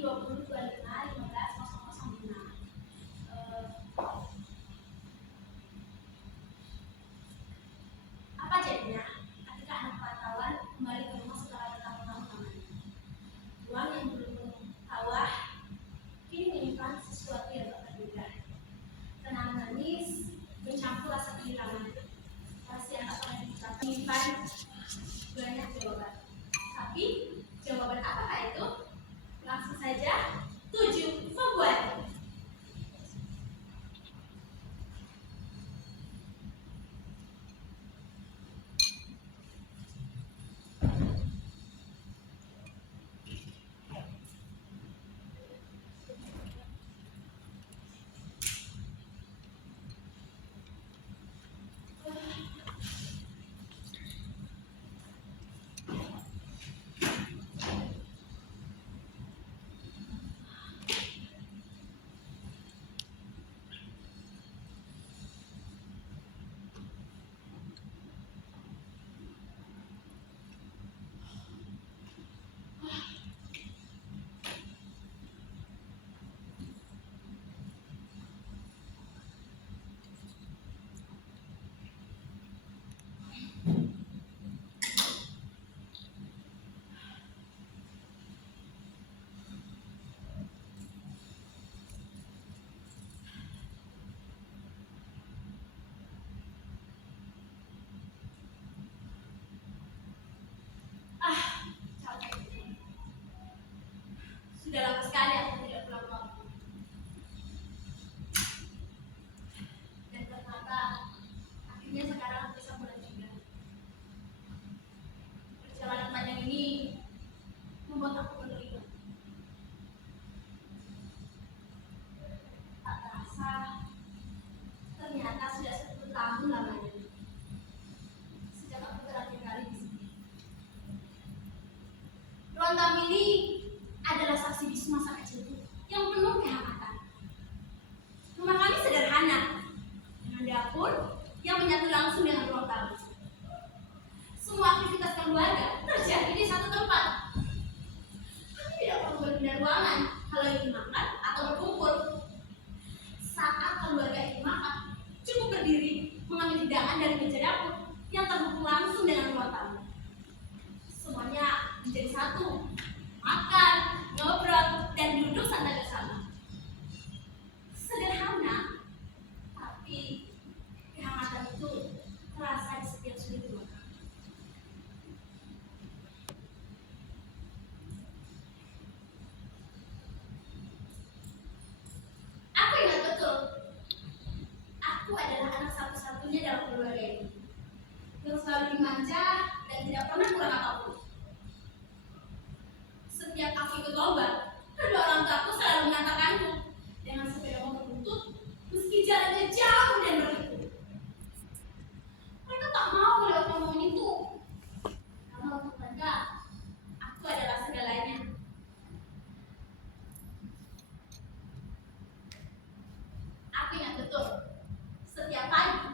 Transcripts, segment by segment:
2025-15-0005. Apa jadinya ketika anak wartawan kembali ke rumah setelah bertahun-tahun lamanya? Uang yang belum kawah kini menyimpan sesuatu yang tak terduga. Kenangan manis bercampur rasa kehilangan. Pasti anak pernah diucapkan menyimpan banyak jawaban. Tapi jawaban apakah itu? Langsung saja 7 Februari. Sudah lama sekali aku tidak pulang kampung. Dan ternyata akhirnya sekarang aku bisa pulang juga. Perjalanan panjang ini membuat aku menderita. Tak terasa, ternyata sudah 10 tahun lamanya sejak aku terakhir kali di sini. Ruang tamu ini adalah saksi bisu masa kecilku yang penuh kehangatan. Rumah kami sederhana, dengan dapur yang menyatu langsung dengan ruang tamu. Semua aktivitas keluarga terjadi di satu tempat. Kami tidak perlu berpindah ruangan kalau ingin makan atau berkumpul. Saat keluarga ingin makan, cukup berdiri mengambil hidangan dari meja dapur yang terhubung langsung dengan ruang tamu. Semuanya menjadi satu, makan, ngobrol, dan duduk santai bersama. Sederhana, tapi kehangatan itu terasa di setiap sudut ruang. Aku ingat betul, aku adalah anak satu-satunya dalam keluarga ini, yang selalu dimanja dan tidak pernah kurang apapun. Setiap aku ikut lomba, kedua orang tuaku selalu mengantarkanku dengan sepeda motor buntut, meski jalannya jauh dan berliku. Mereka tak mau melewati momen itu, karena untuk mereka, aku adalah segalanya. Aku ingat betul, setiap pagi,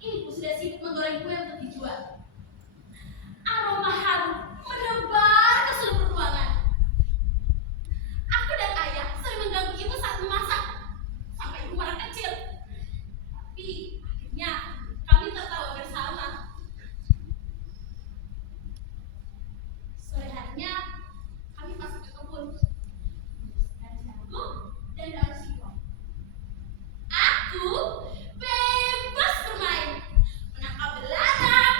ibu sudah sibuk menggoreng kue untuk dijual. Aroma harum menebar ke seluruh ruangan. Aku dan ayah sering mengganggu ibu saat memasak, sampai ibu marah kecil. Tapi akhirnya kami tertawa bersama. Sore harinya kami masuk ke kebun, dan jagung dan daun singkong. Aku bebas bermain, menangkap belalang,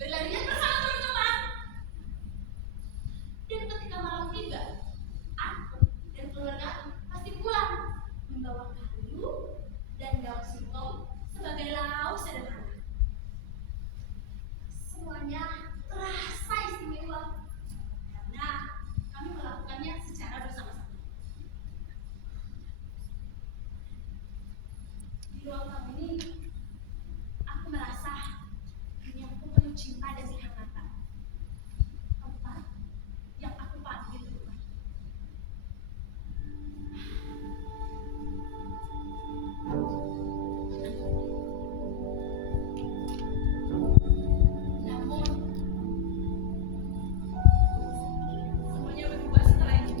berlarian bersama teman-teman. Dan ketika malam tiba, aku dan keluarga pasti pulang membawa kayu dan daun singkong sebagai lauk sederhana. Semuanya terasa istimewa karena kami melakukannya secara bersama-sama. Di ruang tamu ini, aku merasa duniaku penuh cinta dan kehangatan. Tempat yang aku panggil rumah. Namun, semuanya berubah setelah itu.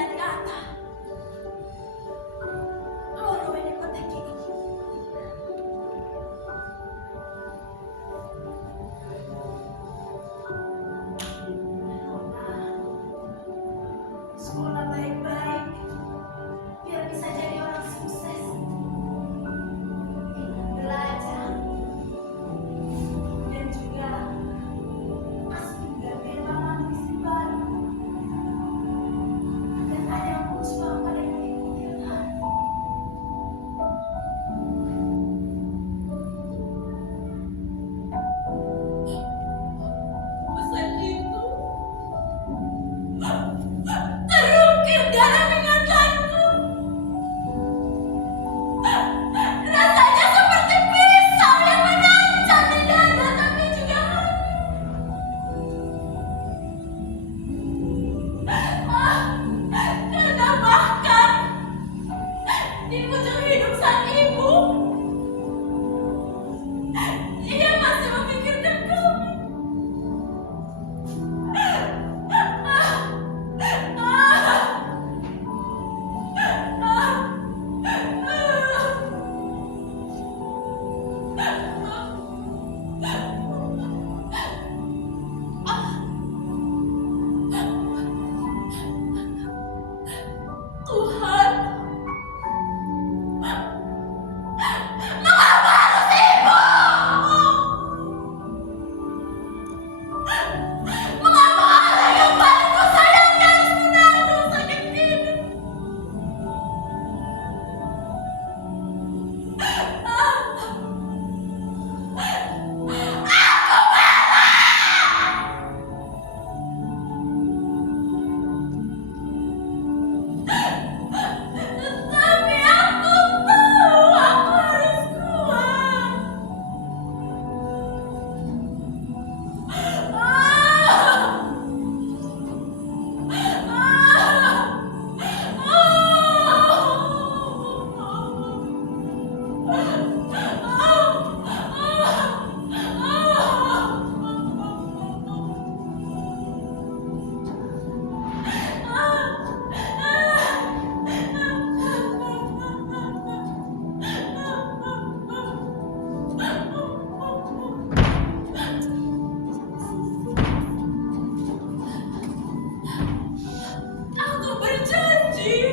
dari atas. Loro ini kotak ini. Sekolah baik-baik biar bisa jadi orang sukses. Belajar dan juga masih berkenalan istri baru. Dan ada yang muncul pada mengikuti Tuhan. Pesan itu terukir dalam ingatanku. Rasanya seperti pisau yang menancap di dada tapi juga karena bahkan di ujung hidup sang ibu ia masih memikirkan kami. Tuhan, mengapa harus ibu? Mengapa orang yang paling kusayangi harus menanggung sakit ini? Tapi aku tahu aku harus kuat. Aku berjanji